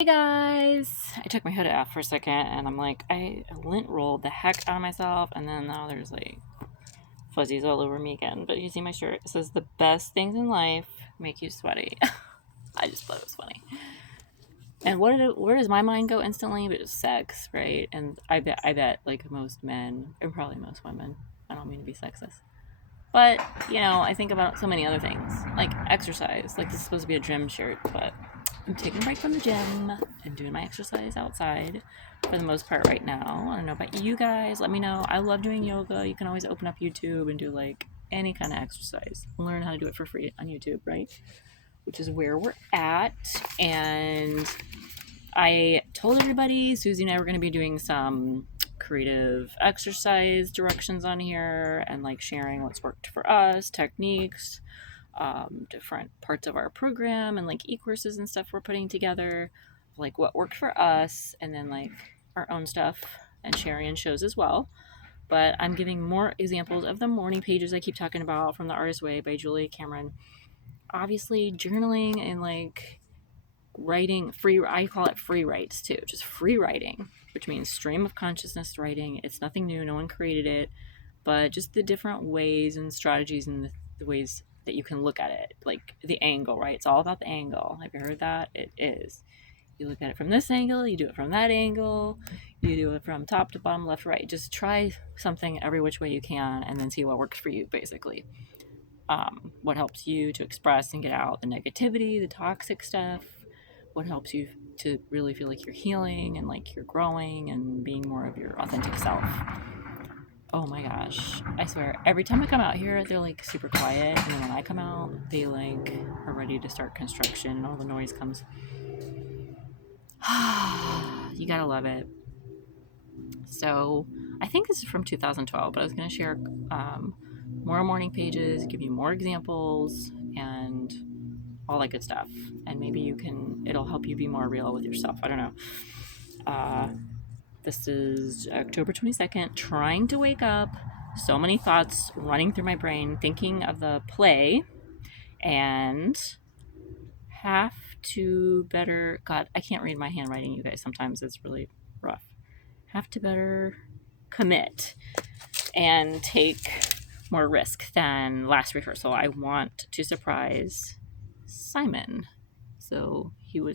Hey guys! I took my hood off for a second and I'm like, I lint rolled the heck out of myself, and then now there's like fuzzies all over me again. But you see my shirt, it says the best things in life make you sweaty. I just thought it was funny. And where does my mind go instantly? But it's sex, right? And I bet like most men and probably most women, I don't mean to be sexist. But, I think about so many other things, like exercise. Like, this is supposed to be a gym shirt, but I'm taking a break from the gym and doing my exercise outside for the most part right now. I don't know about you guys. Let me know. I love doing yoga. You can always open up YouTube and do, like, any kind of exercise. Learn how to do it for free on YouTube, right? Which is where we're at. And I told everybody, Susie and I were going to be doing some creative exercise directions on here and like sharing what's worked for us, techniques, different parts of our program, and like e-courses and stuff we're putting together, like what worked for us, and then like our own stuff and sharing in shows as well. But I'm giving more examples of the morning pages I keep talking about from The Artist Way by Julia Cameron. Obviously, journaling and like writing free, I call it free writes too, just free writing, which means stream of consciousness writing. It's nothing new, no one created it, but just the different ways and strategies and the ways that you can look at it, like the angle, right? It's all about the angle. Have you heard that? It is. You look at it from this angle, you do it from that angle, you do it from top to bottom, left, right. Just try something every which way you can and then see what works for you, basically. What helps you to express and get out the negativity, the toxic stuff, what helps you to really feel like you're healing and like you're growing and being more of your authentic self. Oh my gosh, I swear, every time I come out here, they're like super quiet, and then when I come out, they like are ready to start construction and all the noise comes. You gotta love it. So I think this is from 2012, but I was gonna share more morning pages, give you more examples, and all that good stuff. And maybe it'll help you be more real with yourself. I don't know. This is October 22nd, trying to wake up. So many thoughts running through my brain, thinking of the play, and have to better. God, I can't read my handwriting, you guys. Sometimes it's really rough. Have to better commit and take more risk than last rehearsal. I want to surprise Simon. So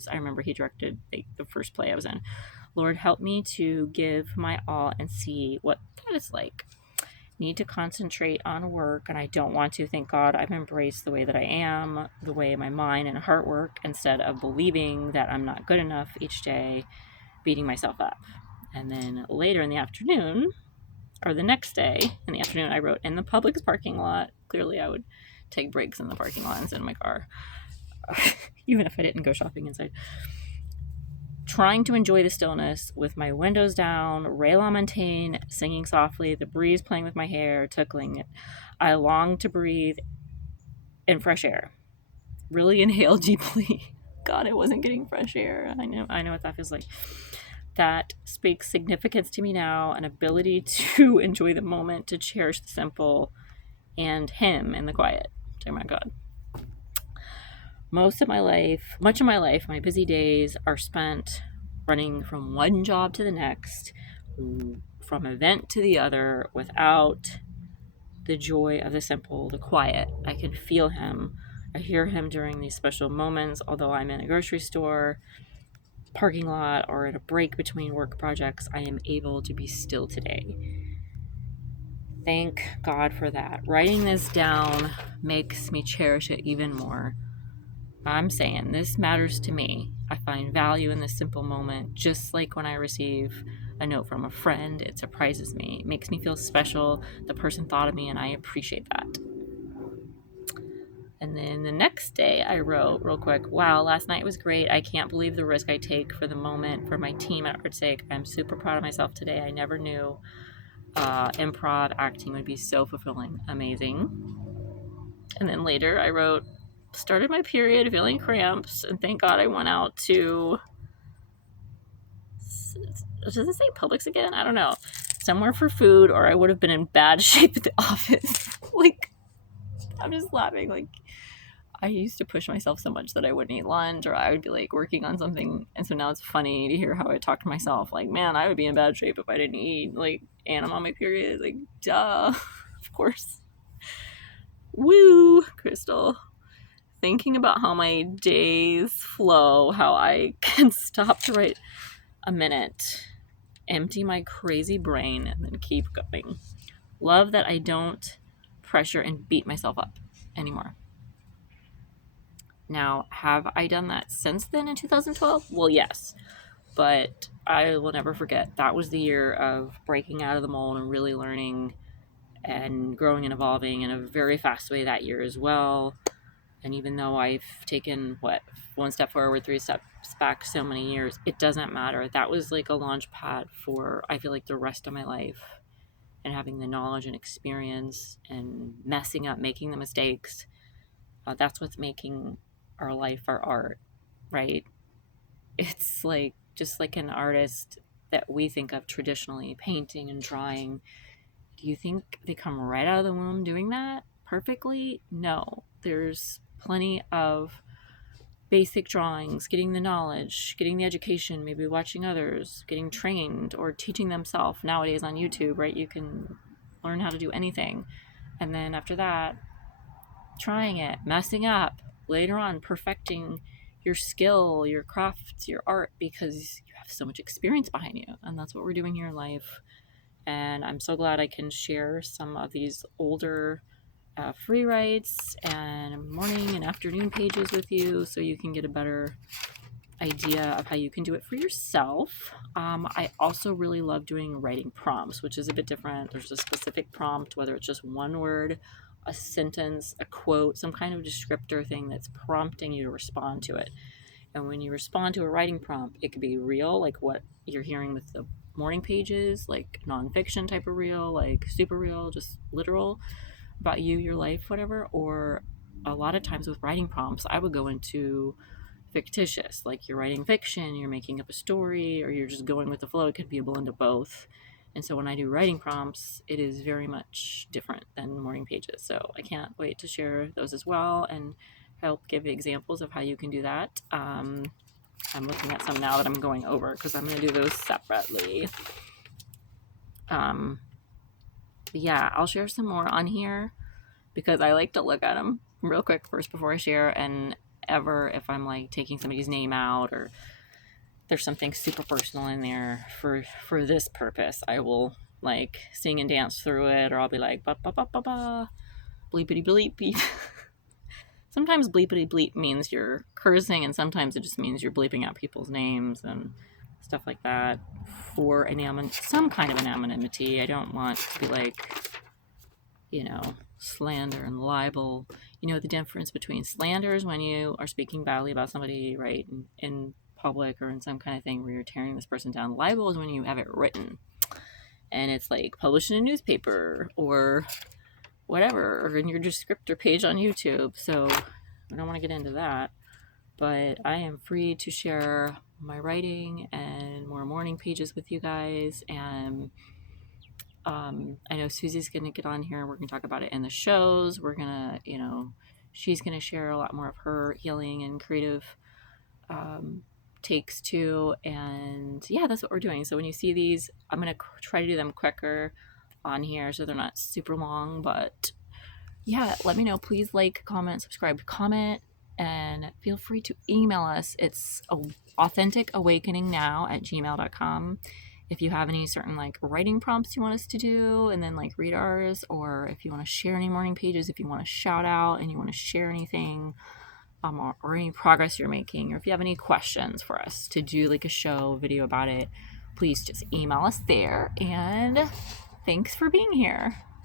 I remember he directed the first play I was in. Lord, help me to give my all and see what that is like. Need to concentrate on work, and I don't want to. Thank God I've embraced the way that I am, the way my mind and heart work, instead of believing that I'm not good enough each day, beating myself up. And then later in the afternoon, or the next day in the afternoon, I wrote, in the Publix parking lot. Clearly, I would take breaks in the parking lot instead of my car, even if I didn't go shopping inside. Trying to enjoy the stillness with my windows down, Ray LaMontagne singing softly, the breeze playing with my hair, tickling it. I long to breathe in fresh air. Really inhale deeply. God, I wasn't getting fresh air. I know what that feels like. That speaks significance to me now, an ability to enjoy the moment, to cherish the simple, and him in the quiet. Oh my God. Much of my life, my busy days are spent running from one job to the next, from event to the other, without the joy of the simple, the quiet. I can feel him. I hear him during these special moments, although I'm in a grocery store, parking lot, or at a break between work projects, I am able to be still today. Thank God for that. Writing this down makes me cherish it even more. I'm saying this matters to me. I find value in this simple moment, just like when I receive a note from a friend. It surprises me. It makes me feel special. The person thought of me, and I appreciate that. And then the next day I wrote real quick, wow, last night was great. I can't believe the risk I take for the moment, for my team at Artsake. I'm super proud of myself today. I never knew improv acting would be so fulfilling. Amazing. And then later I wrote, started my period feeling cramps, and thank God I went out to, does it say Publix again? I don't know. Somewhere for food, or I would have been in bad shape at the office. Like, I'm just laughing. Like, I used to push myself so much that I wouldn't eat lunch, or I would be like working on something. And so now it's funny to hear how I talk to myself. Like, man, I would be in bad shape if I didn't eat. Like, and I'm on my period. Like, duh. Of course. Woo, Crystal. Thinking about how my days flow, how I can stop to write a minute, empty my crazy brain, and then keep going. Love that I don't pressure and beat myself up anymore. Now, have I done that since then in 2012? Well, yes. But I will never forget. That was the year of breaking out of the mold and really learning and growing and evolving in a very fast way that year as well. And even though I've taken, one step forward, 3 steps back so many years, it doesn't matter. That was like a launch pad for, I feel like, the rest of my life. And having the knowledge and experience and messing up, making the mistakes, that's what's making our life our art, right? It's like, just like an artist that we think of traditionally, painting and drawing. Do you think they come right out of the womb doing that perfectly? No. There's plenty of basic drawings, getting the knowledge, getting the education, maybe watching others, getting trained, or teaching themselves. Nowadays on YouTube, right, you can learn how to do anything. And then after that, trying it, messing up, later on perfecting your skill, your craft, your art, because you have so much experience behind you. And that's what we're doing here in life. And I'm so glad I can share some of these older free writes and morning and afternoon pages with you, so you can get a better idea of how you can do it for yourself. I also really love doing writing prompts, which is a bit different. There's a specific prompt, whether it's just one word, a sentence, a quote, some kind of descriptor thing that's prompting you to respond to it. And when you respond to a writing prompt, it could be real, like what you're hearing with the morning pages, like nonfiction type of real, like super real, just literal about you, your life, whatever. Or a lot of times with writing prompts, I would go into fictitious, like you're writing fiction, you're making up a story, or you're just going with the flow. It could be a blend of both. And so when I do writing prompts, it is very much different than morning pages. So I can't wait to share those as well and help give examples of how you can do that. I'm looking at some now that I'm going over because I'm going to do those separately. Yeah, I'll share some more on here because I like to look at them real quick first before I share. And ever if I'm like taking somebody's name out or there's something super personal in there for this purpose, I will like sing and dance through it, or I'll be like ba ba ba ba ba bleepity bleep beep. Sometimes bleepity bleep means you're cursing, and sometimes it just means you're bleeping out people's names and stuff like that for some kind of anonymity. I don't want to be like, slander and libel. The difference between slander is when you are speaking badly about somebody, right, in public or in some kind of thing where you're tearing this person down. Libel is when you have it written and it's like published in a newspaper or whatever, or in your descriptor page on YouTube. So I don't want to get into that, but I am free to share my writing and more morning pages with you guys. And I know Susie's going to get on here and we're going to talk about it in the shows. We're going to, she's going to share a lot more of her healing and creative takes too. And yeah, that's what we're doing. So when you see these, I'm going to try to do them quicker on here so they're not super long. But yeah, let me know. Please like, comment, subscribe, comment, and feel free to email us. It's AuthenticAwakeningNow@gmail.com. If you have any certain like writing prompts you want us to do and then like read ours, or if you want to share any morning pages, if you want to shout out and you want to share anything or any progress you're making, or if you have any questions for us to do like a show video about it, please just email us there. And thanks for being here.